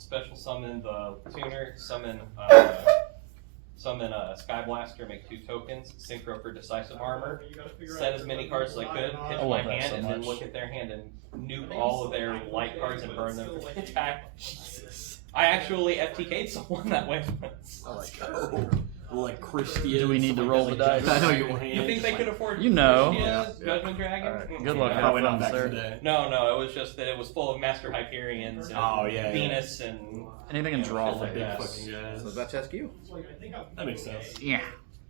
special summon the tuner, summon Sky Blaster, make 2 tokens, synchro for decisive armor, set as many cards as I could, pitch my hand, and then look at their hand and nuke all of their light cards and burn them for the attack. Jesus. I actually FTK'd someone that way once. I like that. Like Christian. Do we need to roll the dice? I know You think they could afford Judgment Dragon? Good luck. Probably not sir. today. No, it was just that it was full of Master Hyperions and Venus and anything in draw. like that. So that's SQ. That makes sense. Yeah.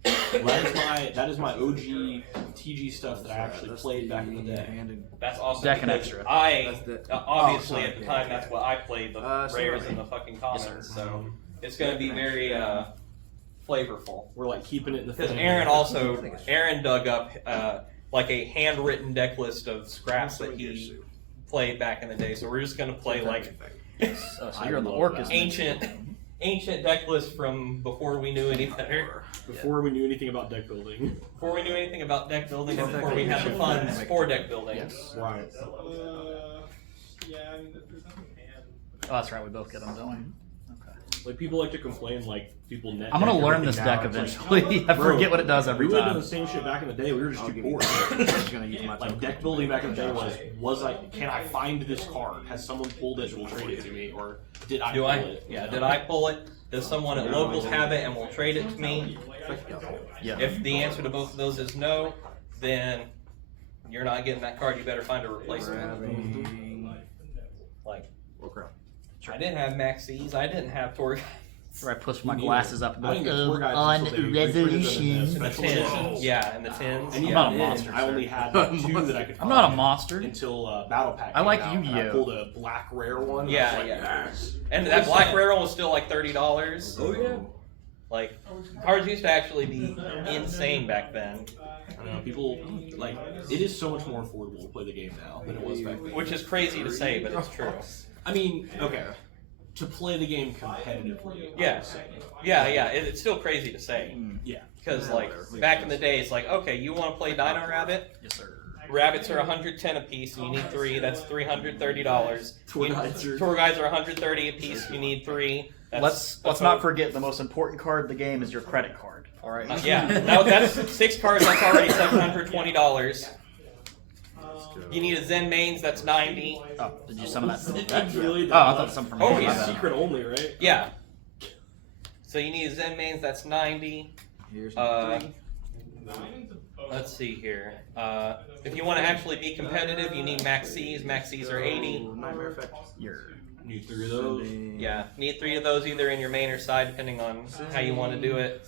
That is my OG TG stuff that I actually played back in the day. That's awesome. Deck and extra. Obviously at the time that's what I played, the rares and the fucking commons. So it's going to be very flavorful. We're like keeping it in the Because Aaron dug up like a handwritten deck list of scraps that he played back in the day. So we're just going to play like So you're in the Orcust. ancient deck list from before we knew any better. Before we knew anything about deck building. Before we knew anything about deck building, and before we had the funds for deck building. Yes. Right. Oh, that's right. We both get them, don't we? Like people like to complain, like people net. I'm gonna learn this deck eventually. I forget what it does every time. We time. were doing the same shit back in the day. We were just too bored. Like deck building back in the day was like, can I find this card? Has someone pulled it and will trade it to me, or did I pull it? Yeah, did I pull it? Does someone at locals have it and will trade it to me? Yeah. If the answer to both of those is no, then you're not getting that card. You better find a replacement. Like, I didn't have Maxis. I didn't have Torg. Where I push my glasses up and I go, didn't get tour guides on until they resolution. The tins. Yeah, and the tins. And I'm not a monster, I only had like 2 that I could. I'm not a monster. Until Battle Pack. I like came out, Yu-Gi-Oh. I pulled a black rare one. Yeah, like, yes. And that black rare one was still like $30. Oh yeah. Like, cards used to actually be insane back then. I don't know, people like it is so much more affordable to play the game now than it was back then. Which is crazy to say, but it's true. I mean, okay, to play the game competitively. Yeah, it's still crazy to say. Yeah. Because like back in the day, it's like, okay, you want to play Dino Rabbit? Yes, sir. Rabbits are 110 a piece, and you need 3. That's $330. Tour guides are 130 a piece. You need 3. Let's not forget the most important card in the game is your credit card. All right. That's 6 cards. That's already $720. You need a Zen Mains. That's $90. Oh, did you summon that? Really? Oh, I thought some from. Oh yeah. Secret only, right? Yeah. So you need a Zen Mains. That's $90. Let's see here. If you want to actually be competitive, you need Maxis. Maxis are $80. Nightmare Effect. Need 3 of those. Yeah, need 3 of those either in your main or side, depending on how you want to do it.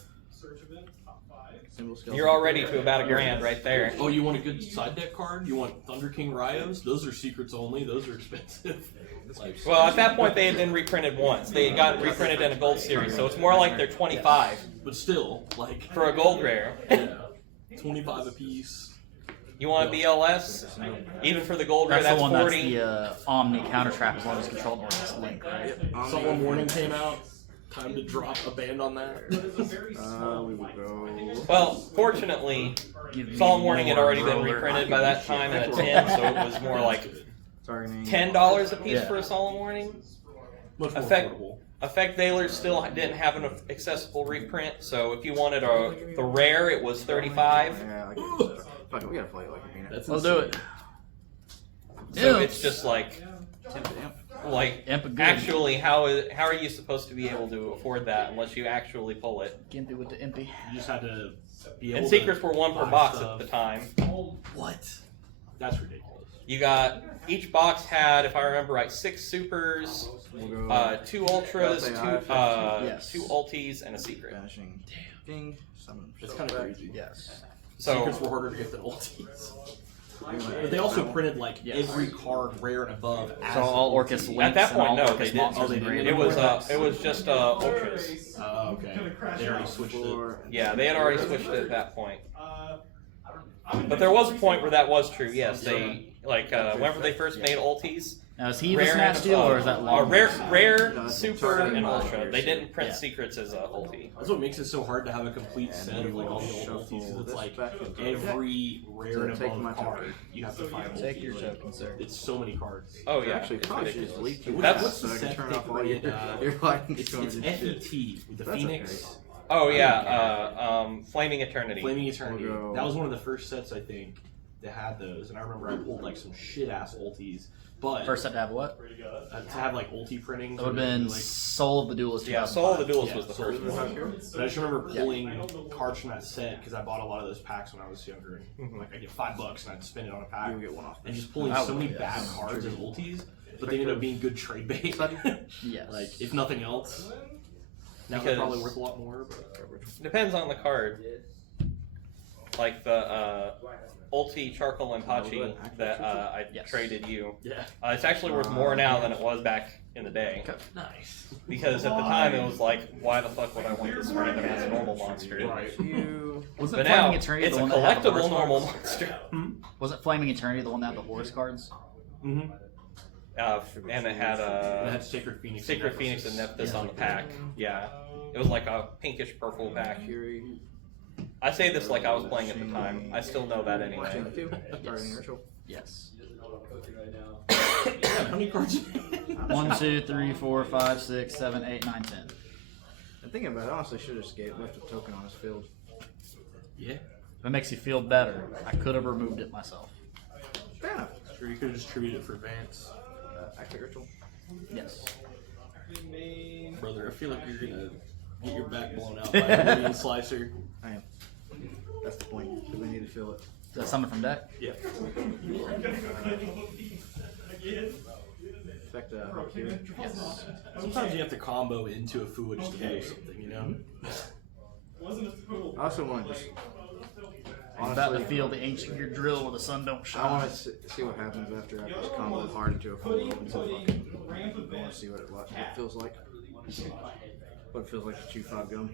You're already to about $1,000 right there. Oh, you want a good side deck card? You want Thunder King Ryos? Those are secrets only. Those are expensive. Well, at that point, they had been reprinted once. They had gotten reprinted in a gold series, so it's more like they're 25. But still, like for a gold rare. Yeah, 25 a piece. You want a BLS? Even for the gold rare, that's the one 40. That's the Omni counter trap as long as controlled Orcust link, right? Someone Warning came out. Time to drop a band on that. We will go. Well, fortunately, Solemn Warning had already been reprinted by that time in a 10, so it was more like $10 a piece for a Solemn Warning. Much more affordable. Effect Veilers still didn't have an accessible reprint, so if you wanted the rare, it was $35. Yeah, we gotta play it like a peanut. We'll do it. So it's just like actually, how are you supposed to be able to afford that unless you actually pull it? Gimpy with the impy. You just had to be able and secrets were 1 per box stuff. at the time. What? That's ridiculous. You got each box had, if I remember right, 6 supers, 2 ultras, 2 ultis, and a secret. Vanishing. Ding. It's kind of crazy. Yes. So secrets were harder to get than ultis. But they also printed like every card rare and above. So all Orcust links. At that point, no, they didn't. Oh, they didn't. It was just ultras. Okay. They already switched it. Yeah, they had already switched it at that point. But there was a point where that was true. Yes, they whenever they first made ultis, Now, is he the Rare Snatch and Deal, or is that long? rare, No, it's super, targeting and mine. ultra. They didn't print Yeah. secrets as a ulti. That's what makes it so hard to have a complete set of like all the old ultis. Is it's like every rare and Take my above card token. you have to find. Take ulti. your Like, token, sir. It's so many cards. Oh yeah, Actually, it's probably should just ridiculous. leave two That's- cards so I can Set turn off all pick your rated, your lightning It's storms and shit. FET with the That's Phoenix. okay. Oh yeah, Flaming Eternity. Flaming Eternity. We'll go- That was one of the first sets I think that had those, and I remember I pulled like some shit ass ultis. But First set to have what? to have like ulti printing. That would have been like, Soul of the Duelist. Yeah, Soul of the 2005. Duelist yeah, was the so first it was one. not good. But I just remember pulling cards from that set because I bought a lot of those packs when I was younger. Mhm. Like I get $5 and I'd spend it on a pack, You will get one off. and just pulling I so would, many yes. bad cards as ultis, but they ended up being good trade bait. Yes. Like if nothing else, now they're Because- probably worth a lot more. But Depends on the card. Like the ulti Charcoal and Pachi that I Yes. traded you. yeah, It's actually worth more now than it was back in the day. nice. Because at the time it was like, why the fuck would I want this random ass normal monster? Right. You Wasn't But Flaming now Eternity it's the a one that had the collectible horse normal cards? monster. Wasn't Flaming Eternity the one that had the horse cards? Mm-hmm. And it had It had Sacred Phoenix. Sacred Phoenix and Nephthys Yeah. on the pack. Yeah. It was like a pinkish purple pack. Fury. I say this like I was playing at the time. I still know that anyway. Chain two. Targeting ritual. Yes. How many cards? 1, 2, 3, 4, 5, 6, 7, 8, 9, 10. I'm thinking about it. I honestly should have just left a token on his field. Yeah. If it makes you feel better, I could have removed it myself. Fair enough. Sure, you could have distributed it for Vance. Activate ritual. Yes. Brother, I feel like you're gonna get your back blown out by a green slicer. I am. That's the point. Because we need to feel it. Is that summon from deck? Yeah. Effect Fury. Yes. Sometimes you have to combo into a Fua just to do something, you know? I also want to just. I'm about to feel the ancient gear drill where the sun don't I shine. want to see what happens after I just combo hard into a full roll into fucking. I want to see what it feels like. What it feels like to chew 5 gum.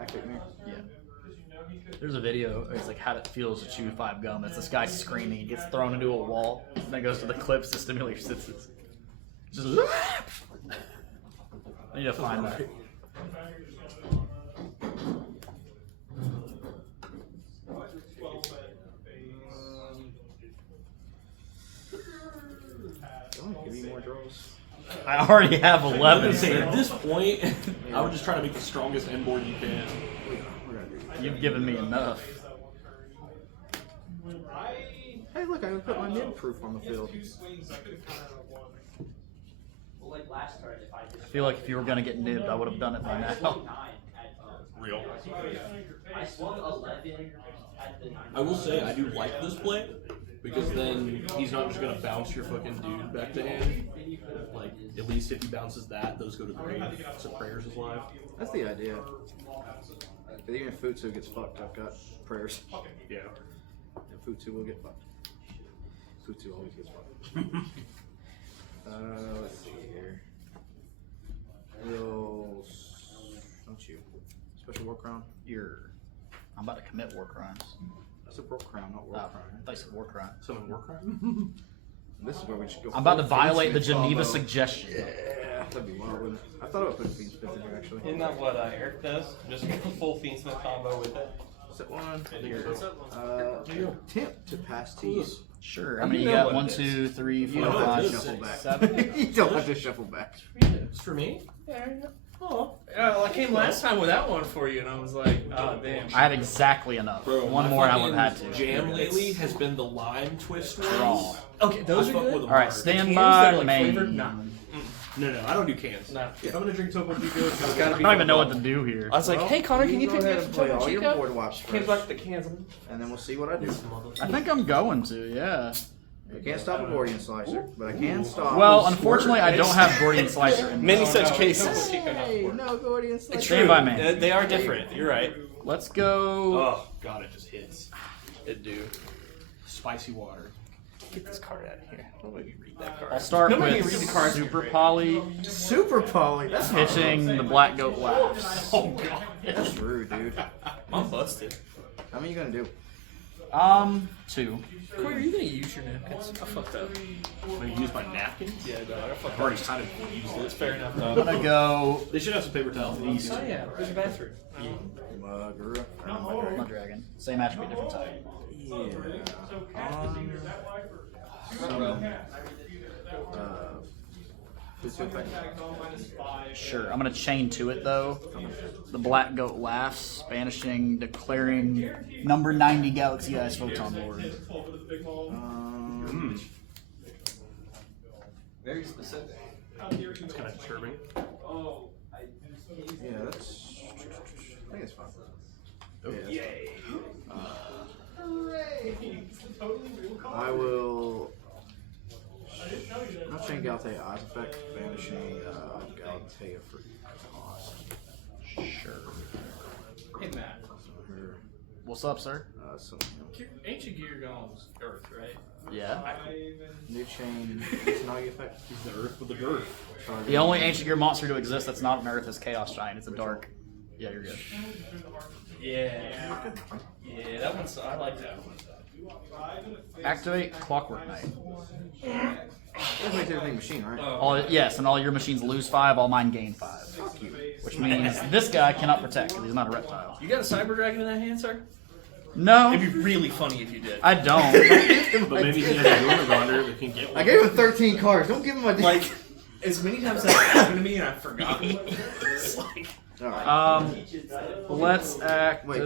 Active mirror. Yeah. There's a video. It's like how it feels to chew 5 gum. It's this guy screaming. He gets thrown into a wall. And then goes to the clips to stimulate your senses. Just. I need to find that. Don't give me more draws. I already have I 11. would say at this point, I would just try to make the strongest end board you can. We're gonna do that. You've given me enough. Hey, look! I put my mid proof on the field. I feel like if you were gonna get nibbed, I would have done it by now. Real. I swung 11 at the 9. I will say I do like this play because then he's not just gonna bounce your fucking dude back to hand. Like at least if he bounces that, those go to the grave. So prayers is live. That's the idea. But even if Futsu gets fucked, I've got prayers. Yeah. And Futsu will get fucked. Futsu always gets fucked. Let's see here. Don't you? Special war crown. I'm about to commit war crimes. That's a war crown, not war Oh, I crown. thought you said war crime. Summon war crime. This is where we should go. I'm about to full violate the Fiendsmith Geneva combo. suggestion. Yeah, that'd be wild. Wouldn't it? I thought about putting Fiendsmith in here actually. Isn't that what Eric does? Just go full Fiendsmith combo with it. Set one. Here. Attempt to pass tees. Sure. How I do mean, you you know got what 1, it is? 2, 3, You 4, don't have 5, to 6, shuffle back. 7. You don't have to shuffle back. It's for me. Oh, well, I came last time without one for you, and I was like, oh damn. I had exactly enough. Bro, One my more and I would have fucking had to. Jam lately has been the lime twist Wrong. ones. Okay, those I are fuck good. with them All right, hard. stand Cans by that are, like, main. flavored? Nah. No, I don't do cans. No. If I'm gonna drink Topo Chico, it's It's gotta gotta I be. don't even know what to do here. I was like, Well, hey Connor, can you go pick me ahead up and some play Topo all your Chico? board watch Came first, back the cans. and then we'll see what I do. I think I'm going to, yeah. I can't stop a Gordian Slicer, but I can stop. Well, unfortunately, I don't have Gordian Slicer in Many me. such cases. Hey, no Gordian Slicer. Stand by main. They are different. You're right. Let's go. Oh god, it just hits. It do. Spicy water. Get this card out of here. Don't make me read that card. I'll start Nobody with can read the cards. Super Poly, Super Poly. That's not pitching the Black Goat Laughs. Oh god. That's rude, dude. I'm busted. How many you gonna do? 2. Corey, are you gonna use your napkins? I fucked up. I'm gonna use my napkins. Yeah, no, I fucked I've already kind of used it. That's fair enough. I'm gonna go They should have some paper towels. East. Oh yeah, there's a bathroom. Magura. Mud-Dragon. Same attribute, different type. Sure. I'm gonna chain to it though. The black goat laughs, banishing, declaring number 90 Galaxy Eyes Photon Lord. Very specific. It's kind of disturbing. Yeah, that's. I think it's fine. Oh, Yeah, I will. Not chain Galatea Eyes effect, banishing Galatea for cost. Sure. Hey Matt, Her, What's up, sir? ancient gear goes Earth, right? Yeah. New chain Mitsurugi effect. He's the Earth with the girth. The only ancient gear monster to exist that's not an Earth is Chaos Giant. It's a dark. Yeah, you're good. Yeah. Yeah, that one's. I like that one. Activate Clockwork Knight. That makes everything machine, right? All yes, and all your machines lose 5, all mine gain 5. Which means this guy cannot protect because he's not a reptile. You got a cyber dragon in that hand, sir? No, It'd be really funny if you did. I don't. But maybe he has a Gormagonder that can get one. I gave him 13 cards. Don't give him my Like, as many times that happened to me and I've forgotten. It's like, Alright. Let's act. Wait,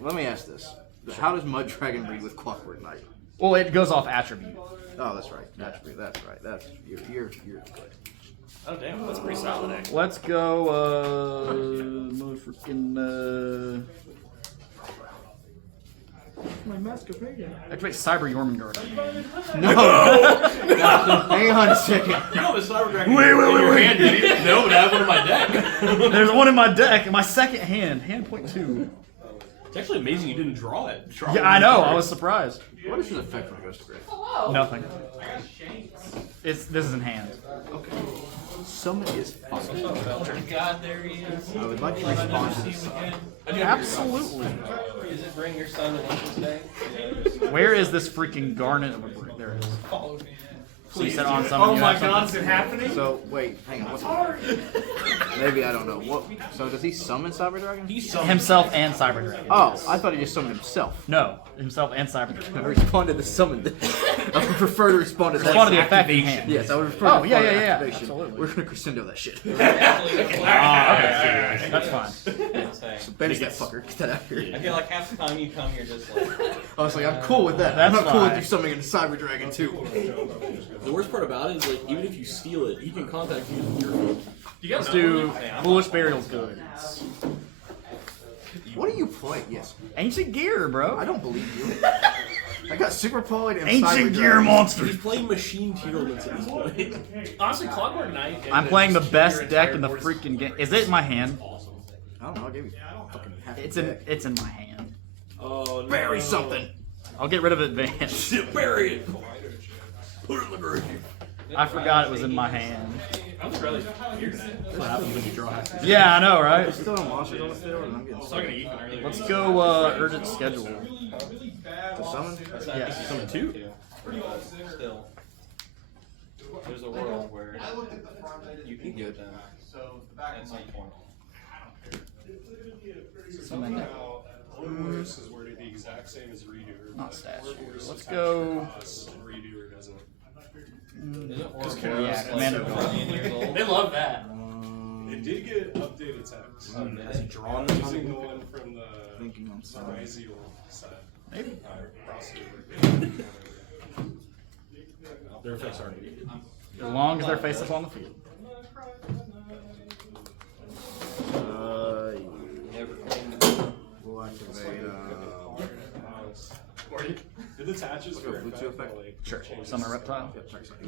let me ask this. How does Mud Dragon breed with Clockwork Knight? Well, it goes off attribute. Oh, that's right. That's right. That's you're good. oh damn, that's pretty solid actually. Let's go. Freaking. My masquerade. Activate Cyber Jormungand. No. Hang on a second. You don't have a Cyber Dragon in your hand, do you? No, but I have one in my deck. There's one in my deck, in my second hand. Hand point 2. It's actually amazing you didn't draw it. Yeah, I know. I was surprised. What is his effect when it goes to grave? Nothing. This is in hand. Okay. Summon is fine. Oh my god, there he is. I would like to respond to this. Absolutely. Does it bring your son to Nature's Day? Where is this freaking garnet of a brick? There it is. Follow me. So you said on summon. Oh you my have god, is something? it happening? So wait, hang on. What's maybe I don't know. What? So does he summon Cyber Dragon? Himself and Cyber Dragon. Oh, I thought he just summoned himself. No, himself and Cyber I Dragon. responded to summon. I would prefer to respond to that. Respond to the effect in hand. Yes, I would prefer. Oh, to yeah, respond to yeah, yeah, activation. absolutely. We're gonna crescendo that shit. Okay, that's fine. Saying. Banish that fucker. Get that out of here. I feel like half the time you come, you're just like, I was like, I'm cool with that. I'm That's not cool with fine. you summoning a Cyber Dragon too. The worst part about it is, like, even if you steal it, he can contact you with your You got Let's do Foolish Burial Goods. What do you play? Yes. Ancient Gear, bro. I don't believe you. I got Super Poet and Ancient Cyber Gear Dragon. monsters. He's playing machine tearlets at this point. honestly, Clockwork Knight. I'm playing the Just best your deck entire in the board. freaking game. Is it in my hand? I don't know. I gave you fucking half It's the in. deck. It's in my hand. Oh, no. Bury something. I'll get rid of advance. Bury it. Put it in the grave. I forgot it was in my hand. I'm really weird. That's what happens when you draw half your Yeah, I know, right? There's still no monsters on the field, and I'm getting Talking to Ethan earlier. Let's go urgent schedule. to summon. Yes. Summon 2? still. There's a world where you can get them at some point. Summon it. Orcust is worded the exact same as Redo. Not statue. Let's go. Redo doesn't. Yeah, Commander. They love that. It did get updated text. Has he drawn Using the one from the Thinking on summon. Ryziel set. Maybe. Crossover. Their effects aren't needed. As long as they're face up on the field. Never claimed to be. We'll activate. It attaches Like for a Bluetooth effect? like, Sure. changes. Summon a reptile.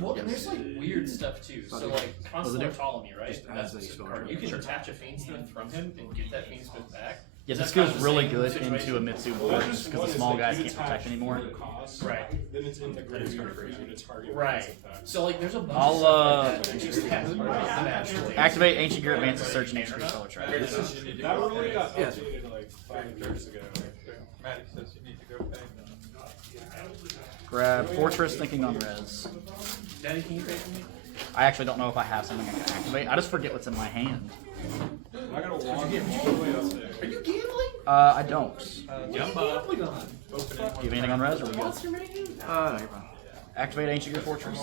Well, and there's like weird stuff too. So like Consular do? Ptolemy, right? Just That's adds a the spell. card. You can Sure. attach a Fiendsmith from him and get that Fiendsmith back. Yeah, Is this that kind feels of the really same good situation? into a Mitsu board just because the small guys can't protect anymore. Right. Then it's in the graveyard for you to target. Right. its effects. So like there's a bunch I'll, of stuff like that that just has naturally. Activate Ancient Gear Advance to search Nature Color Track. That really got Yes. updated like 5 years ago. Maddie says you need to go pay. Grab Fortress, thinking on res. Daddy, can you pay for me? I actually don't know if I have something I can activate. I just forget what's in my hand. I gotta walk all the way up there. Are you gambling? I don't. Jumbo. Open it. Do you have anything on res or we good? Monster Man? No, you're fine. Activate Ancient Gear Fortress.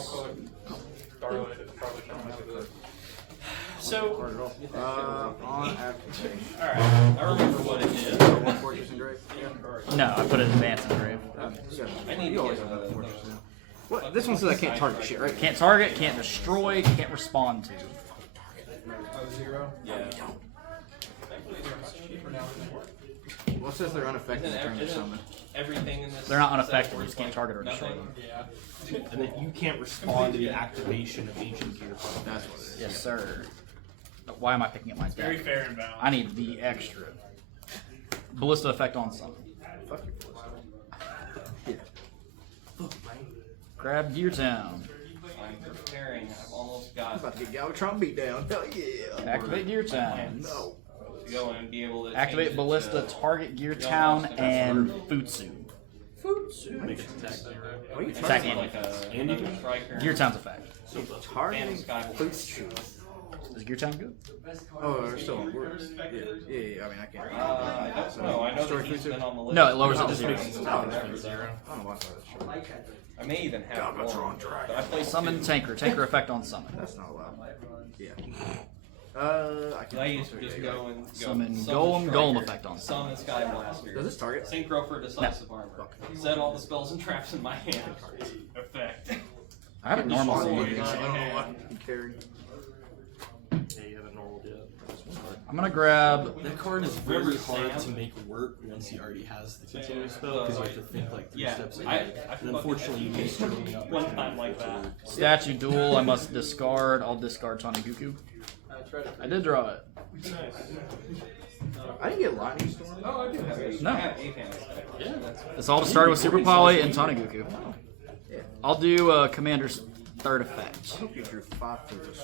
So, On activation. Alright, I remember what it did. One fortress engraved? Yeah. No, I put it in Advanced Engrave. I need You to always get have that another fortress now. What? This one says I can't target shit, right? Can't target, can't destroy, can't respond to. Yeah. Well, it says they're unaffected during their Isn't summon. everything in this They're not set unaffected, you worth, just can't like, target or destroy nothing? them. And then you can't respond to the activation of Ancient Gear. That's what it is. Yes, sir. Why am I picking up my very deck? fair and balanced. I need the extra. Ballista effect on summon. Fuck you, boys. Yeah. Grab Gear Town. I'm preparing. I've almost I'm got about to get Galvatron beat down. Hell yeah. Activate Gear Town. No. to go and be able to Activate change it Ballista, to- target Gear Town, and Futsu. Make it attack 0. What are you Attack targeting? Andy. like a Andy? another striker. Gear Town's effect. Targeting Skyward. Boots shoes. Is Gear Town good? Oh, we're still on. Yeah. I mean, I can't. I don't know. I know Story that he's Futsu? been on the list. No, it lowers it No, to it just 0. makes it Oh, attack 0. I don't know why that's true. I may even have one. Galvatron Dragon. But I played Summon two. Tanker. Tanker effect on summon. That's not allowed. Yeah. I can I used to just go and go Summon summon Golem, Striker, Golem effect on Summon Sky Blaster. Does this target? Synchro for decisive armor. Set all the spells and traps in my hand. Effect. I have it normal. I don't know why I'm carrying. Yeah, you haven't normaled yet. I'm gonna grab. That card is Remember very hard Sam? to make work once he already has the continuous spell because you have to think like 3 Yeah, steps I ahead. And unfortunately, you missed it up one time like that. Statue Duel, I must discard. I'll discard Tanaguku. I did draw it. I didn't get Lightning Storm. Oh, I do have a No. I have a fantasy deck. Yeah. This all started with Super Poly and Tanaguku. Yeah. I'll do Commander's third effect. I hope you drew 5 Plutos.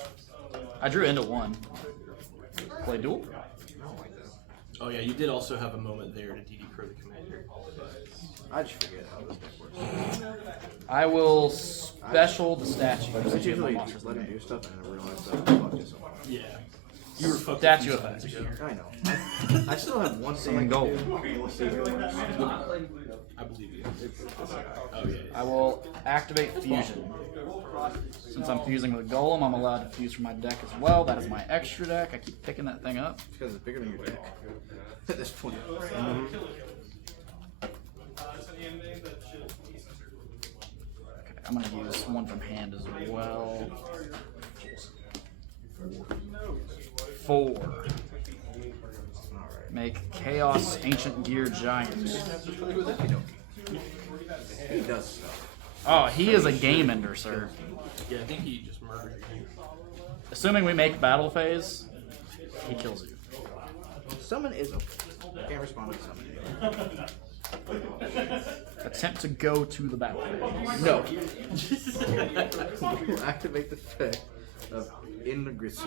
I drew into 1. Play duel? I don't like that. Oh yeah, you did also have a moment there to DD Pro the commander. I just forget how this deck works. I will special the statue. I Just just give my usually monsters just let him there. do stuff and then realize that I fucked this up. Yeah. You were fucked Statue up effect. I know. I still have one thing I can gold. do. We'll see if it works. I believe you. It's Oh yeah. I will activate Fusion. Since I'm fusing with Golem, I'm allowed to fuse from my deck as well. That is my extra deck. I keep picking that thing up. because it's bigger than your deck at this point. I'm gonna use one from hand as well. 4. Alright. Make Chaos Ancient Gear Giant. He does stuff. Oh, he is a game ender, sir. Yeah, I think he just murdered you. Assuming we make battle phase, he kills you. Summon is okay. I can't respond to summon. Attempt to go to the battle phase. No. We'll activate the effect of Ingritsu.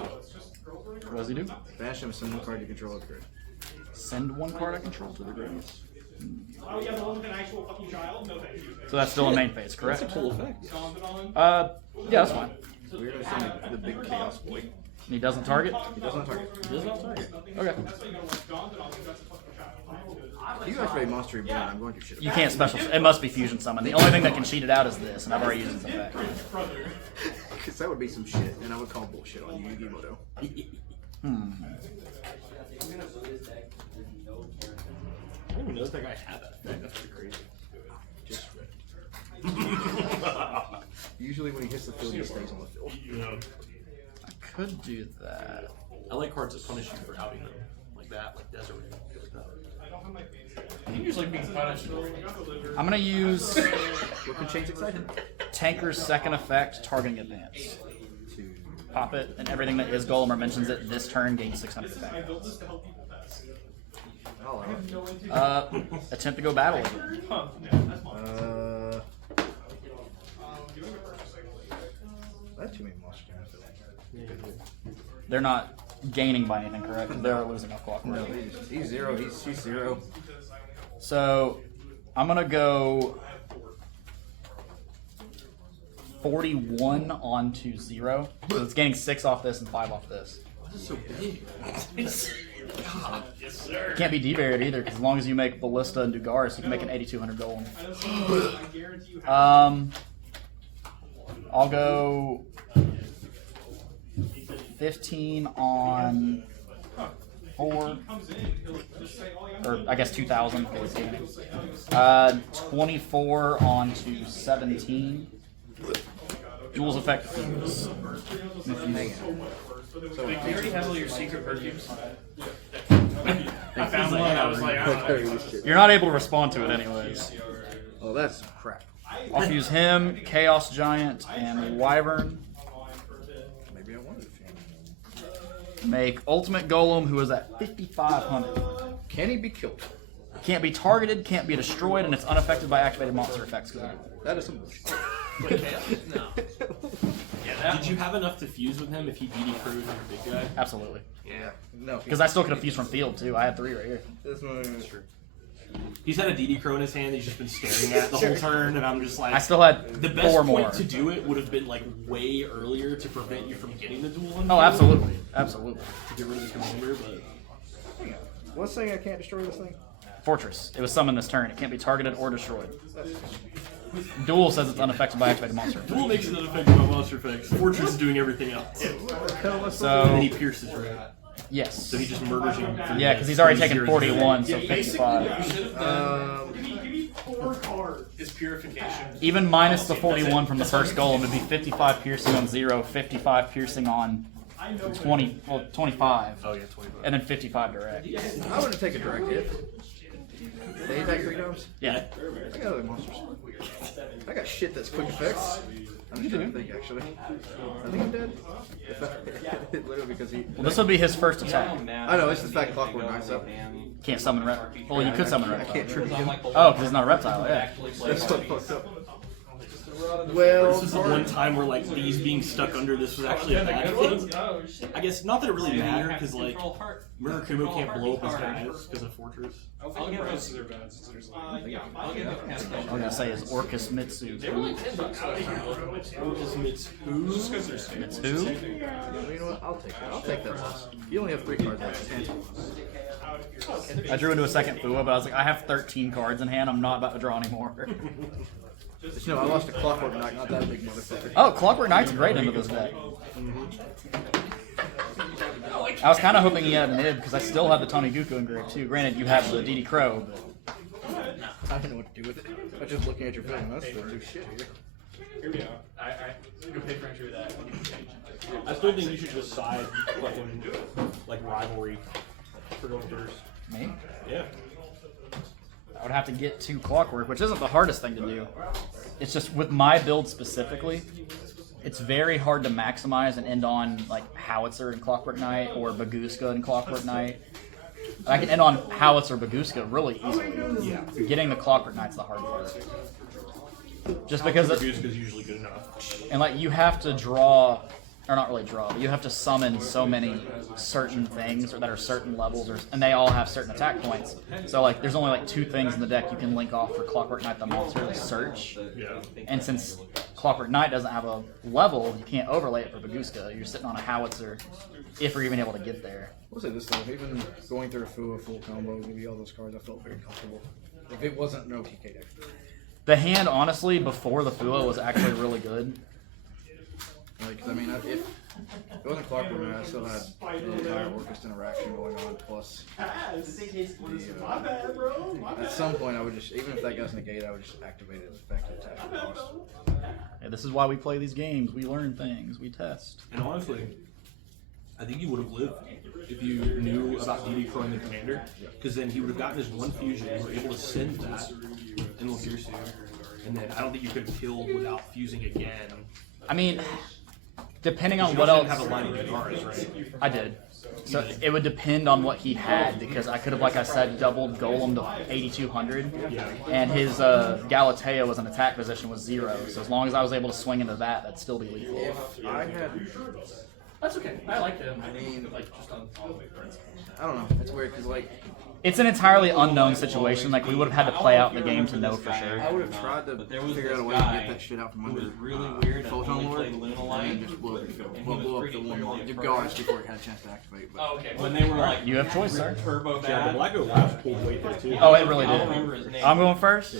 What does he do? Banish him and send one card you control of grid. Send one card I control to the grave. Oh, yeah, the one with an actual fucking child? No, thank you. So that's still a main phase, correct? That's a cool effect. Yeah, that's fine. We're gonna send the big chaos boy. And he doesn't target? He doesn't target. He does not target. Okay. If you activate Monster Reborn, I'm going to shit. You can't special. It must be fusion summon. The only thing that can cheat it out is this, and I've already used its effect. Because that would be some shit, and I would call bullshit on you, Yugimoto. Hmm. I didn't even know that guy had that effect. That's pretty crazy. Just read. Usually when he hits the field, he stays on the field. Yeah. I could do that. I like cards that punish you for outing them. Like that, like Desert Ring. Like that. He usually being punished. I'm gonna use What can change excited? Tanker's second effect, targeting advance. To Pop it, and everything that is Golem or mentions it this turn gains 600 attack. Attempt to go battle again. That's too many monsters. They're not gaining by anything, correct? They're losing off clock. No, he's zero. He's zero. So I'm gonna go 41 onto 0. So it's gaining 6 off this and 5 off this. Why is it so big? God, yes, sir. Can't be D-barrier either, because as long as you make Ballista and Dugaris, you can make an 8200 golem. I'll go 15 on 4, or I guess 2000. 24 on to 17. Duels effect. So, do you already have all your secret perfumes? I found one. I was like, I don't know. You're not able to respond to it anyways. Oh, that's some crap. I'll use him, Chaos Giant, and Wyvern. Maybe I wanted a Make Ultimate Golem, who is at 5,500. Can he be killed? Can't be targeted, can't be destroyed, and it's unaffected by activated monster effects. That is some bullshit. Wait, chaos? No. Yeah, that Did you have enough to fuse with him if he DD crewed on your big guy? Absolutely. Yeah. No. Because I still could have fused from field, too. I had 3 right here. That's not even true. He's had a DD crow in his hand. He's just been staring at the whole turn, and I'm just like, I still had the best 4 point more. to do it would have been like way earlier to prevent you from getting the duel. In Oh, absolutely. Absolutely. To get rid of the commander, but What's saying I can't destroy this thing? Fortress. It was summoned this turn. It can't be targeted or destroyed. Duel says it's unaffected by activated monster. duel makes it unaffected by monster effects. Fortress is doing everything else. And then So, he pierces right. yes. So he just murders him. Yeah, because he's already taken 0, 41, so Basically, 55. what you should have done is purification. Even minus the 41 from the first golem, it'd be 55 piercing on 0, 55 piercing on 25, Oh yeah, 25. and then 55 direct. I would take a direct hit. They attack 3 times? Yeah. I got other monsters. I got shit that's quick effects. I'm just trying to think, actually. I think I'm dead. Literally because he... Well, this would be his first attack. I know, it's the fact Clockwork Knight's up. Can't summon rep. Well, you could summon I rep. can't trigger him. Oh, because he's not a reptile, yeah. That's what fucked up. Well, This is the one time where like these being stuck under this was actually a bad thing. I guess not that it really mattered because like Murakumo can't blow up his guys because of Fortress. I'll give most of their bad since there's like. I'll give I'm going to say is Orcust Mitsu. They were like $10 out here. Just because they're staples. Mitsu? you know what? I'll take that. I'll take that loss. You only have 3 cards left. 10. I drew into a second Fua, but I was like, I have 13 cards in hand. I'm not about to draw anymore. But, you know, I lost a Clockwork Knight, not that big motherfucker. Oh, Clockwork Knight's great into this deck. I was kind of hoping he had Nib, because I still have the Tony Guko engraved too. Granted, you have the DD Crow, but I didn't know what to do with it. I was just looking at your film. That's still too shit here. Here we go. Go pay for entry with that. I still think you should just side like rivalry for going first. me? Yeah. I would have to get to Clockwork, which isn't the hardest thing to do. It's just with my build specifically, it's very hard to maximize and end on like Howitzer and Clockwork Knight or Baguska and Clockwork Knight. I can end on Howitzer or Baguska really easily. Yeah. Getting the Clockwork Knight's the hard part. Just because is usually good enough. and like you have to draw, or not really draw, but you have to summon so many certain things or that are certain levels, and they all have certain attack points. So like there's only like 2 things in the deck you can link off for Clockwork Knight the monster to search. Yeah. And since Clockwork Knight doesn't have a level, you can't overlay it for Baguska. You're sitting on a Howitzer if you're even able to get there. We'll say this though, even going through a full combo, give you all those cards, I felt very comfortable. If it wasn't no TK deck. The hand, honestly, before the Fua was actually really good. Like, 'cause I mean, if it wasn't Clockwork Knight, I still had the entire Orcust interaction going on, plus at some point I would just, even if that guy's negated, I would just activate it as effective attack cost. Yeah, this is why we play these games. We learn things. We test. And honestly, I think you would have lived if you knew about DD Crow and the commander, because then he would have gotten his 1 fusion. You were able to send that and will pierce you, and then I don't think you could have killed without fusing again. I mean, depending on You what also else. didn't have a line of cards, right? I did. So it would depend on what he had, because I could have, like I said, doubled Golem to 8,200, and his Galatea was an attack position with 0. So as long as I was able to swing into that, that'd still be lethal. If I had, That's okay. I like him. I mean, Like, just on principle. I don't know, it's weird because like It's an entirely unknown situation. Like we would have had to play out the game to know for sure. I would have tried to But there was figure out a this way to guy get that shit out from who under was really weird and Photon only Lord, played Luna and Light. then just blow up the field. And he Well, was blow up pretty the one clearly the a guards before it had a chance to activate. But Okay. When they were like, You have choice, sir. turbo Yeah, the bad. Black Oak Labs pulled weight there too. Oh, it really I don't did. remember his name. I'm going first.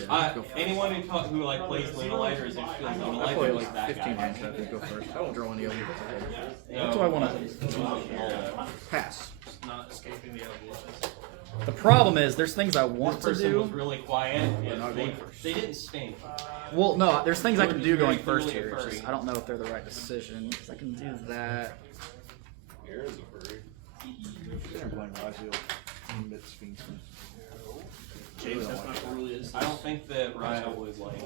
Anyone who like plays Luna Light or is interested in Luna I Light, play was like that 15 guy. games after you go first. I won't draw any of them. What do I want to? Pass. Not escaping the allegations. The problem is, there's things I This want to person was do. really quiet. not But going first. they didn't stink. Well, no, there's things I can do going first Clearly here. a It's just, furry. I don't know if they're the right decision. 'Cause I can do that. Aaron's a furry. They're playing Razio. Mid Sphinx. James, that's not what really is. I don't think that Ryo would like.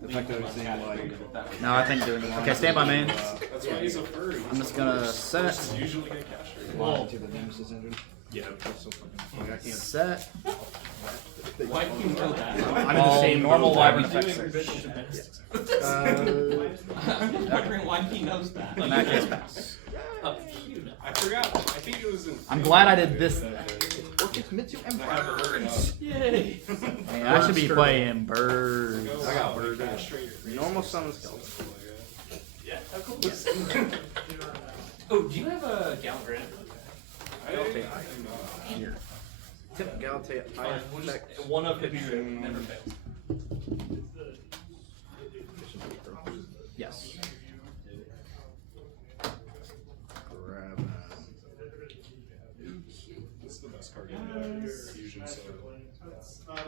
The fact that it's saying like No, I think doing it. Okay, stand by main. That's why he's a furry. I'm just gonna set. Usually get castrated. line into the Nemesis engine. Yeah. That's so fucking. Like, I can't. Set. Why do you know that? I'm in the same normal wyvern effect Doing search. best. I'm wondering why he knows that. In that case, pass. I forgot. I think it was in. I'm glad I did this. Orcust, Mitsu, and I have it written up. Yay! Man, I should be playing birds. Go, I got bird. castrated. Normal summon skeleton. Yeah, how cool is that? Oh, do you have a Gallant Granite? Here. Tip Galate. Fine, we'll just one up if you never fail. Yes. Grab. This is the best card in the fusion, so. Yeah,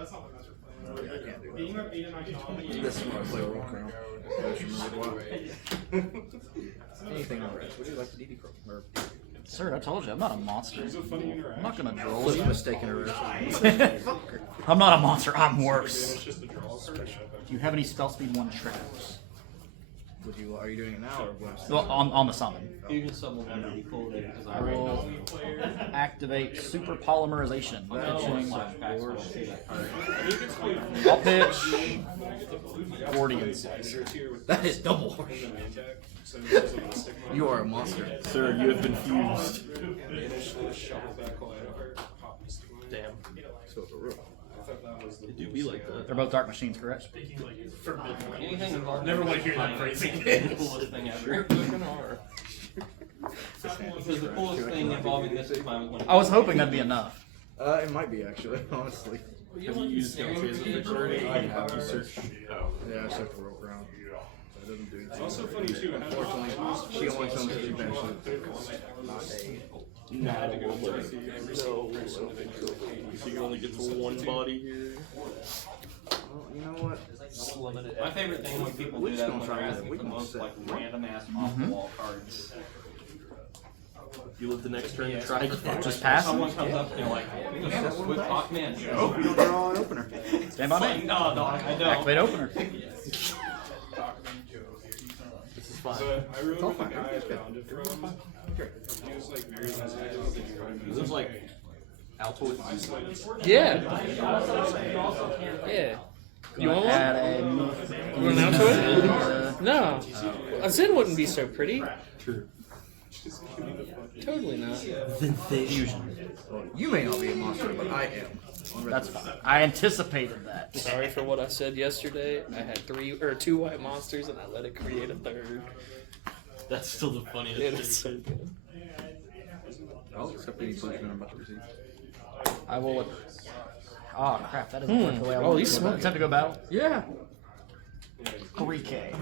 I can't do that. This is when I play World Crown. I just remembered why. Anything on rest. Would you like the DD Crow? Or Sir, I told you, I'm not a monster. It's a funny I'm interaction. not gonna troll flip you. mistaken arrest. I'm not a monster, I'm worse. It's just a draw card. Do you have any spell speed 1 triggers? Would you? Are you doing it now or what? Well, on the summon. Fusion Supplement would be cool because I will activate Super Polymerization. Pitching. flashbacks when I see that card. I'll pitch Gordian Slice. That is double. You are a monster. Sir, you have been fused. Damn. So it's a rook. I thought that was the. It do be like that. They're both dark machines, correct? Speaking like forbidden. Anything involved Never in want to hear that flying phrasing. is the coolest thing ever. Because the coolest thing involving this time is when I was hoping that'd be enough. It might be actually, honestly. Have you used Galatea as a fix already? I have you searched. Yeah, I searched the rope around. That doesn't do It's anything. also funny too. It had Unfortunately, she only comes to eventually. Not a. No, so you can only get to one body here. Well, you know what? My favorite thing when people We're do just that gonna is when try they're that. asking We for the can most set. like random ass off the wall cards. You live the next turn to try again. Just pass? Someone comes up and they're like, "We have a Swift Hawkman." Oh, we don't draw an opener. Stand by Like, me. no, dog, I don't. Activate opener. This is fine. So I remember the fine. guy I found it from. He was like very nice. This is like Altoids. Yeah. Yeah. You want one? Add a You want an Altoid? No. A Zen wouldn't be so pretty. True. Totally not. fusion. You may not be a monster, but I am. That's fine. I anticipated that. Sorry for what I said yesterday. I had two white monsters and I let it create a third. That's still the funniest It thing. is so good. I'll accept any punishment I'm about to receive. I will. Oh crap! That doesn't work the way I Oh, want he's it to. smoking. Attempt to go battle. Yeah. 3K.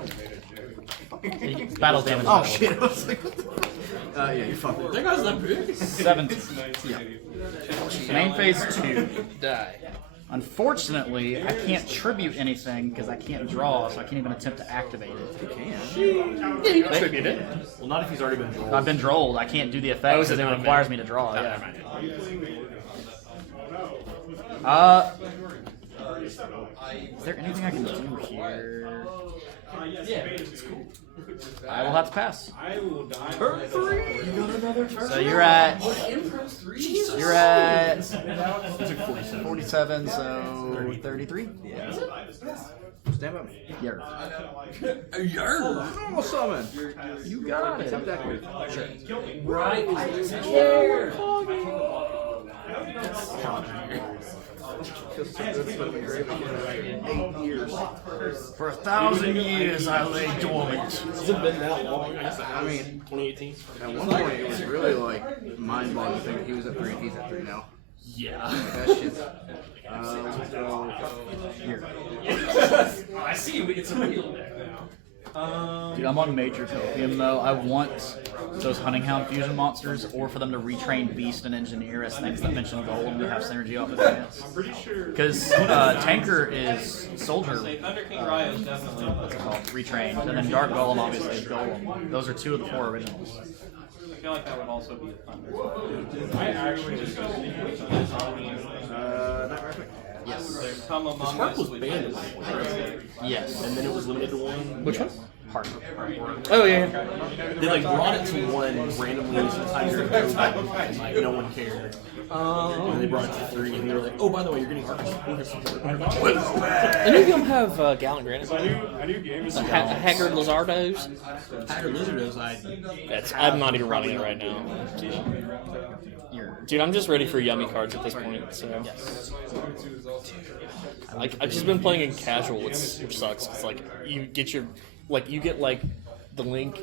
Battle damage. Oh shit! I was like, what the fuck? Yeah, you're fucking. That guy's not big. 17. Main phase 2. Die. Unfortunately, I can't tribute anything because I can't draw, so I can't even attempt to activate it. You can. Yeah, you can tribute it. Well, not if he's already been rolled. I've been drolled. I can't do the effect Oh, is because it it not requires bad? me to draw. Oh, Yeah. never mind. Is there anything I can do here? I will have to pass. Turn 3. So you're at 47, so 33. Yeah. Stand by me. Yeah. Normal summon. You got it. Accept that. Sure. Feels so good, it's been great. 8 years. For 1,000 years, I lay dormant. Has it been that long? I mean, 2018. at one point it was really like mind-boggling to think that he was at 3 and he's at 3 now. Yeah. Like, that shit's. Let's go here. I see. It's a real deck now. Dude, I'm on major copium though. I want those Hunting Hound fusion monsters, or for them to retrain Beast and Engineer as things that mention Golem to have synergy off advance. I'm pretty sure. Because Tanker is Soldier, Say Thunder King Ryo is definitely what's it called, retrained, and then Dark Golem obviously is Golem. Those are 2 of the 4 originals. I feel like that would also be a Thunder. I actually just got Nightmare Effect. Yes. There's Come Among Spark Us, was which banned. is Yes. And then it was limited to 1. Which one? Heart. Oh yeah. They like brought it to 1 randomly sometime during COVID, and like no one cared. And they brought it to 3, and they were like, "Oh, by the way, you're getting Orcust." Any of them have Gallant Granite? a new game is Haggard Lizardos? Haggard Lizardos, I'm not even running it right now. Dude, I'm just ready for yummy cards at this point. So, like, I've just been playing in casual, which sucks. It's like you get the link,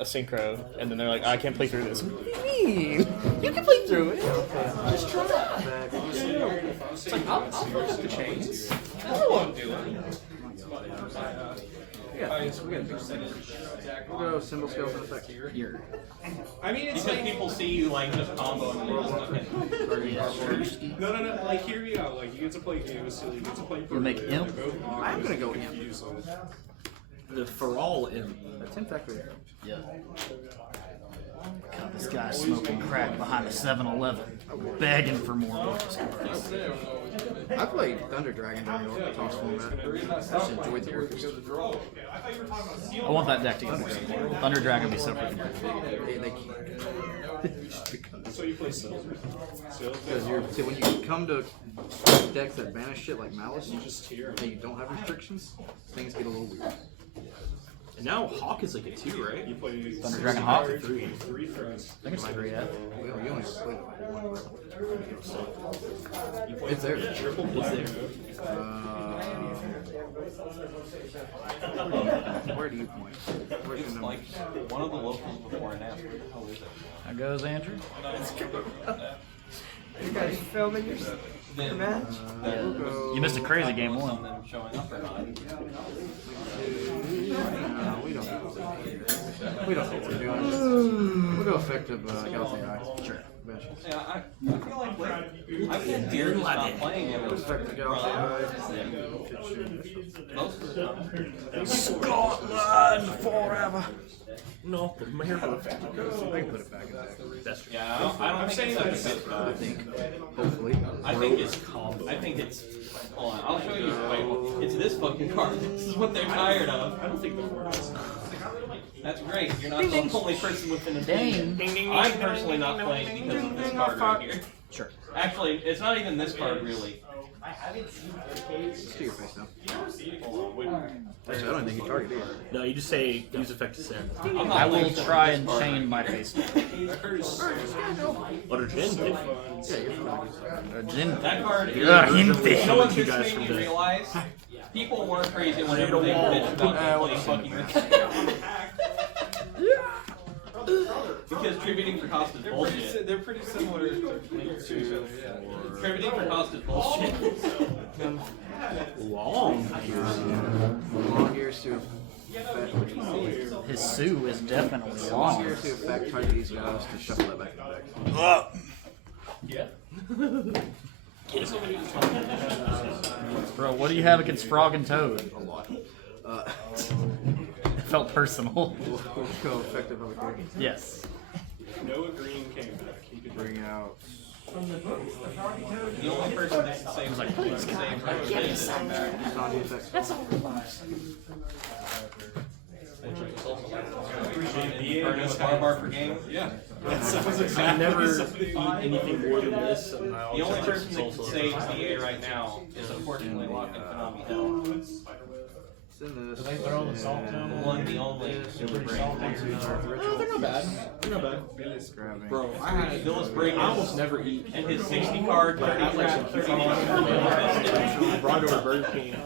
a synchro, and then they're like, I can't play through this. What do you mean? You can play through it. Just try. It's like I'll put up the chains. I know what I'm doing. We'll go Symbol Skeleton Effect. I mean, it's because like people see you like just combo and the world's looking. no. Like, hear me out. Like, you get to play games, so you get to play. You make Imp? I'm gonna go Imp. The for all in. That's Imp Factory. Yeah. God, this guy's smoking crack behind a 7-Eleven, begging for more Orcust cards. I played Thunder Dragon during the Orcust format. I just enjoyed the Orcust. I want that deck to get more support. Thunder Dragon would be so freaking good. They can't. So you play Silver. Because when you come to decks that banish shit like Malice, You just tear. and you don't have restrictions, things get a little weird. And now Hawk is like a 2, right? You play Thunder Dragon Hawk? 3 first. I think it's 3 yet. You only played one. It's there. Triple black. Where do you point? Where's your It's number? like one of the locals before and after. Where the hell is it? How goes Andrew? You guys filming your Then, match? We'll go. You missed a crazy game on 1. them showing up or not. No, we don't. We don't know what we're doing. We'll go effective Galaxy Eye. Sure. Yeah, I feel like I've been here just not playing it. Effective Galaxy Eye. Most of the time. Scotland forever. No, my hair was I can put it back in there. That's true. Yeah, I don't think it's like a good I think. Hopefully. I think it's. Hold on, I'll show you. Wait, it's this fucking card. This is what they're tired of. I don't think the word is. That's great. You're not the only person with an opinion. I'm personally not playing because of this card right here. Sure. Actually, it's not even this card really. Let's do your face now. Hold on, wait. Actually, I don't think you target either. No, you just say use effective send. I'm not I will playing try this and card chain right my face. Butter gin. Yeah, you're fine. Jin. That card is. Gente. You know what You this guys made from me the- realize? People weren't crazy whenever they bitched about me playing fucking. Because tributing for cost is bullshit. They're pretty similar to each other, yeah. Tributing for cost is bullshit. Long. Long ears to effect. Which one is it? His Sue is definitely Long long. ears to effect. Target these guys to shuffle that back in the deck. Yeah. Bro, what do you have against Frog and Toad? A lot. It felt personal. We'll go effective over here. Yes. Noah Green came back. He could Bring out. The only person that can say was like, please, Zombie effect. Burning with Barbar for game. Yeah. I never eat anything more than this. And I The always only have person that can salsa. save the A right now is unfortunately locked in Konami Hell. Then this. They throw the salt to The them. one, the only. They're pretty salty. No, they're not bad. They're not bad. Grabbing. Bro, I had Phyllis Briggs. I almost never eat. And his 60 card, But I 30 had like crap, some 30 I brought it over to Burger King,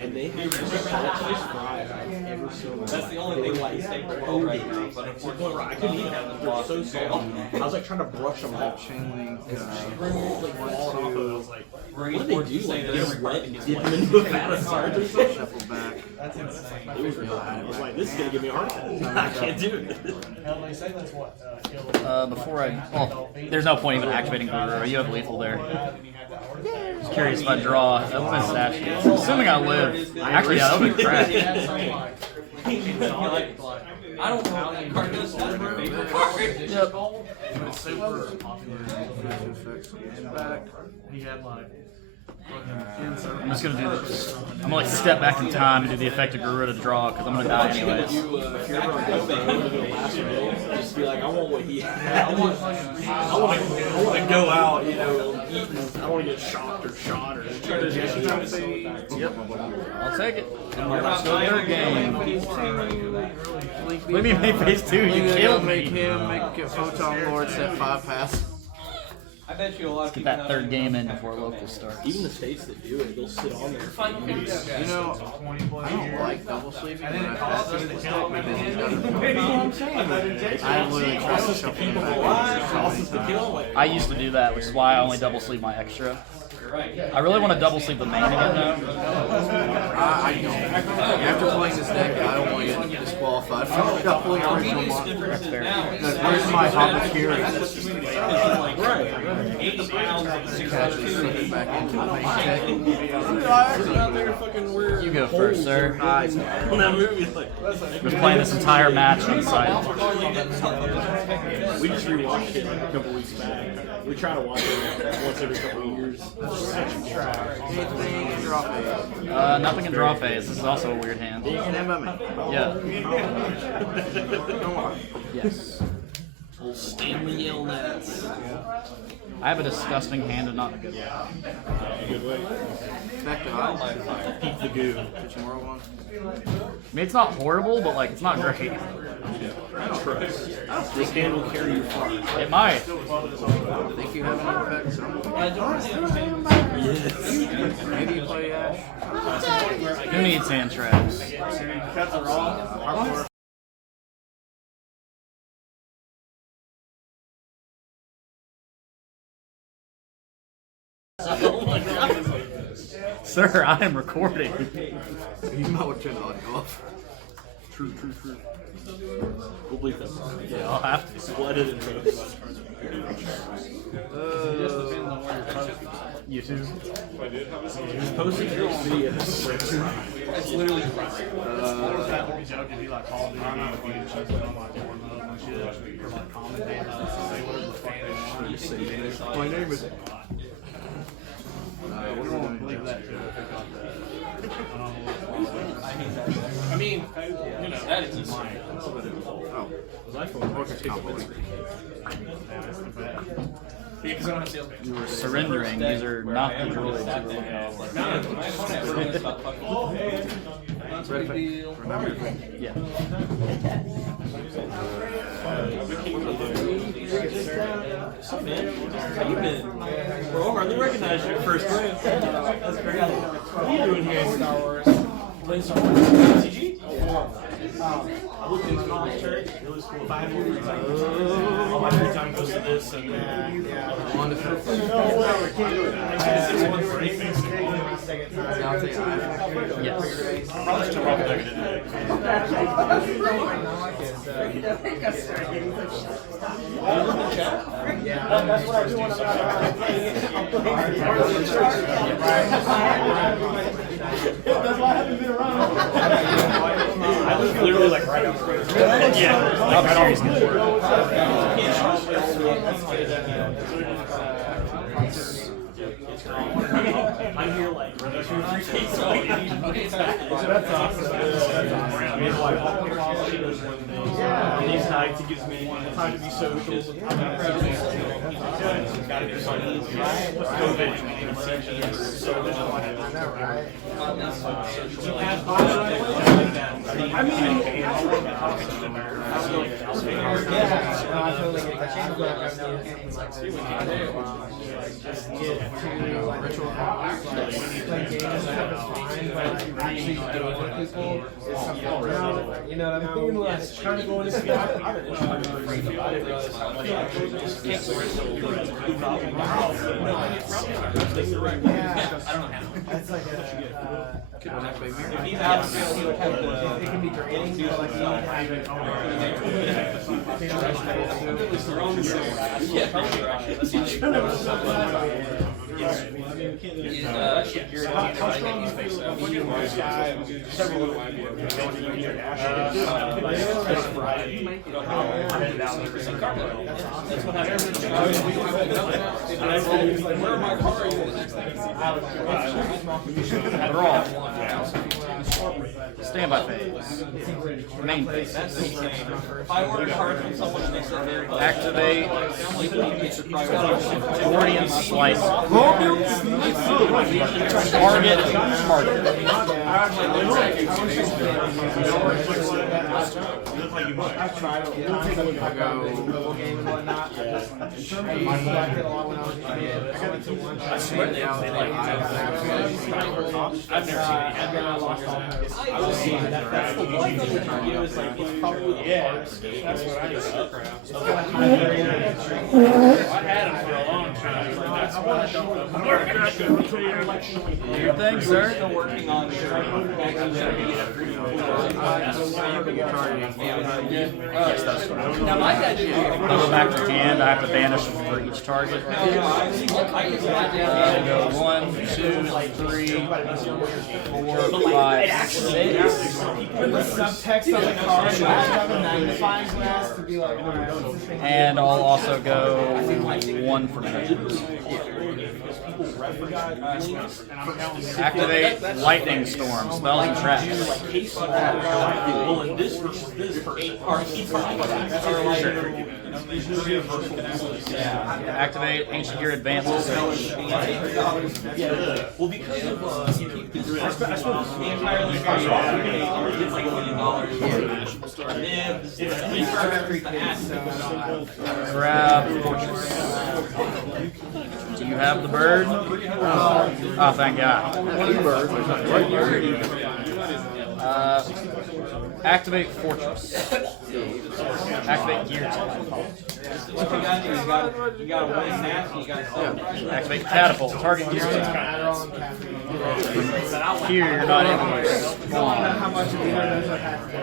and they had the saltiest fries I've ever seen. That's the only thing like steak world right now. But unfortunately, I couldn't eat them. They're so salty. I was like trying to brush them off. Chain link. Like falling off of. What What do they do? Like get them wet and dip them into a vat of sard or something? Shuffle back. That's insane. It was real. I was like, this is gonna give me a heart attack. I can't do it. Hell, they say that's what Before well, there's no point even activating Guru. You have lethal there. Just curious if I draw a pistachio. Assuming I live. Actually, yeah, that would be crap. I don't know how that card goes. That's my favorite card. Yep. It's super popular. Effects. Get back. He had like I'm just gonna do this. I'm gonna like step back in time and do the effect of Guru to draw because I'm gonna die anyways. If you're ever on GoFundMe, the last meal, just be like, I want what he had. I want to go out, you know, eating. I don't want to get shocked or shot or try to Yep. I'll take it. Let's go third game. What do you mean make phase 2? You killed Make me. him make a Photon Lord set 5 pass. I bet you a lot of Get people that third game in before local starts. Even the states that do it, they'll sit on there for years. You know, I don't like double sleeving when I've had this mistake because he's got a I literally try to shuffle him back. I used to do that, which is why I only double sleeve my extra. I really want to double sleeve the main again though. I don't. After playing this deck, I don't want to get disqualified from shuffling original monster. Where's my Hopakiri? Right. 80 pounds of Casually slip it back into the main deck. Out there fucking weird. You go first, sir. In that movie, like, Was playing this entire match on the side. we just rewatched it like a couple weeks back. We try to watch it once every couple of years. Anything in draw phase. Nothing in draw phase. This is also a weird hand. You can end me. Yeah. Come on. Yes. Old Stanley Yelnats. I have a disgusting hand and not in a good way. Good way. Effective eyes. Peep the goo. Pitch more one. I mean, it's not horrible, but like, it's not great. Trust. This hand will carry you far. It might. Think you have any effects? Yes. Maybe you play Ash. Who needs hand traps? Sir, I am recording. You might want to turn the audio off. True. We'll bleep that. Yeah, I'll have to. We'll edit it in post. YouTube. Just post it to your videos. That's literally that would be joke if you like Call of Duty and you just on like Pornhub and shit or like commentators and say whatever the fuck they want. My name is. We won't believe that shit if they got that. I mean, you know, that is just Oh. Orcust combo. because I don't have sales pitch. Surrendering. These are not the droids. Yeah. How you been? Bro, I hardly recognized you at first glance. That's crazy. What are you doing here? Star Wars. Playing Star Wars? CG? I looked into the church. It was cool. 5 years. All my free time goes to this and Wonderful. Yes. That's what I do when I'm That's why I haven't been around. I was literally like right up front. Yeah. I'm serious. I'm here like That's awesome. These nights, it gives me time to be social. Gotta do something. COVID. I mean, just get to ritual playing games and stuff is fine, but actually doing it with people is something else. You know what I mean? Like, trying to go into the it's like it can be draining, but like Draw. Standby phase. Main phase. Activate. Gordian Slice. Target. I've tried it. We'll take a look back on the mobile game and whatnot. I collected a lot when I was a kid. I went to one shot. I've never seen it. I lost all hope. That's the one thing that you was like, it's probably that's what I did. I had him for a long time. That's why I don't know. Your thing, sir. Still working on Yes, that's correct. Now my guy did. Go back to hand. I have to banish for each target. Go 1, 2, 3, 4, 5, 6. Put the subtext on the card. I have a magnifying glass to be like, And I'll also go 1 for treasures. Activate Lightning Storm. Spells and traps. Activate Ancient Gear Advanced Search. Well, because of the entire it's like $20. Grab Fortress. Do you have the bird? Oh, thank God. Activate Fortress. Activate Gear Tag. You got a one snap and you got Activate Catapult. Target Gear Tag. Here, you're not able to respond.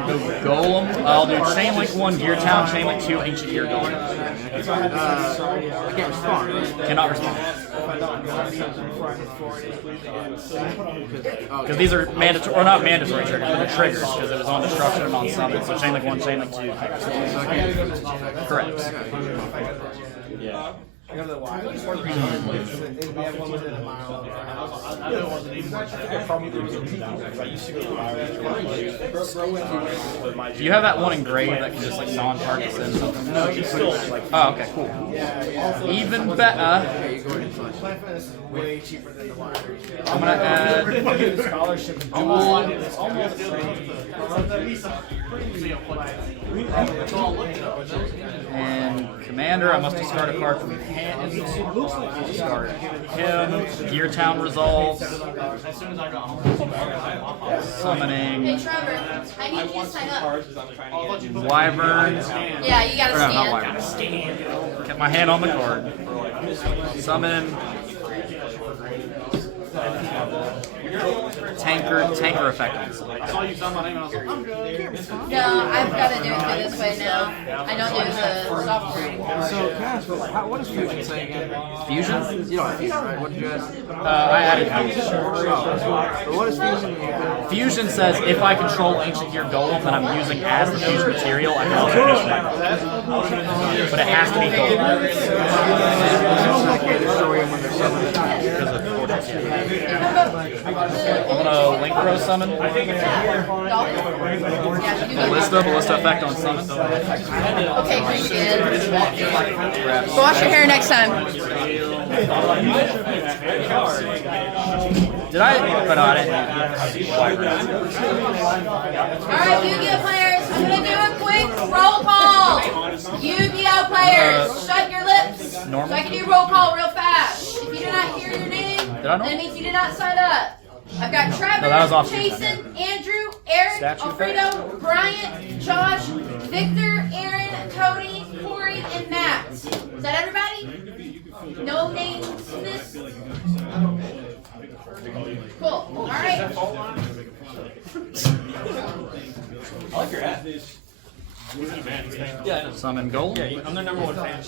Go Golem. I'll do Chain Link 1, Gear Town, Chain Link 2, Ancient Gear Golem. I can't respond. Cannot respond. Because these are mandatory, or not mandatory triggers, but they're triggers, because it was on destruction and on summon. So Chain Link 1, Chain Link 2. Correct. yeah. I go to the Y. We have one within a mile. Do you have that one engraved that can just like non-target send something? No, he's still like. Oh, okay, cool. Even better. Way cheaper than the Y. I'm gonna add scholarship. dual and commander. I must discard a card from hand. Discard him. Gear Town resolves. Summoning Hey Trevor, I need you to sign up. Wyvern. Yeah, you gotta Or, not scan. Wyvern. Kept my hand on the card. Summon. Tanker effectiveness. No, I've got to do it through this way now. I don't do the software anymore. So, can I ask, what does Fusion say again? Fusion? You don't have Fusion, right? What did you ask? I added Fusion. But what is Fusion? Fusion says if I control Ancient Gear Golem that I'm using as the fusion material, I can also use it. But it has to be Golem. I can't destroy him when they're summoned. Because of Fortress. cards here. I'm gonna link throw summon. Ballista effect on summon. Okay, appreciate it. Go wash your hair next time. Did I? But no, I didn't. Alright, Yu-Gi-Oh players, I'm gonna do a quick roll call. Yu-Gi-Oh players, shut your lips. Normal? So I can do roll call real fast. If you do not hear your name, Did I know? then it means you did not sign up. I've got Trevor, No, that was off. Jason, Andrew, Eric, Statue Alfredo, Bryant, Josh, Victor, Aaron, Cody, Corey, and Matt. Is that everybody? No names missed? Cool. Alright. I like your hat. Yeah, Summon gold. I'm their number one fan.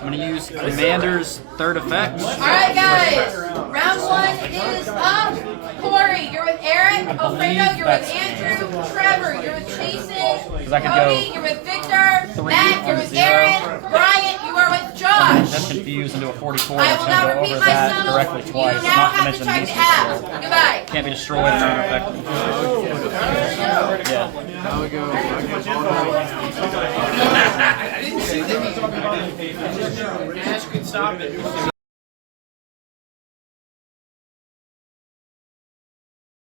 I'm gonna use Commander's third effect. Alright guys, round one is up. Corey, you're with Eric. Alfredo, you're with Andrew. Trevor, you're with Jason. I could Cody, go you're with Victor. 3 Matt, you're on with 0. Aaron. Bryant, you are with Josh. That's confused into a 44. I It's will gonna not go repeat over that myself. directly You twice. now Not to have to mention check these. the app. Goodbye. Can't be destroyed. It's effective. Yeah. Now we go. I guess all right.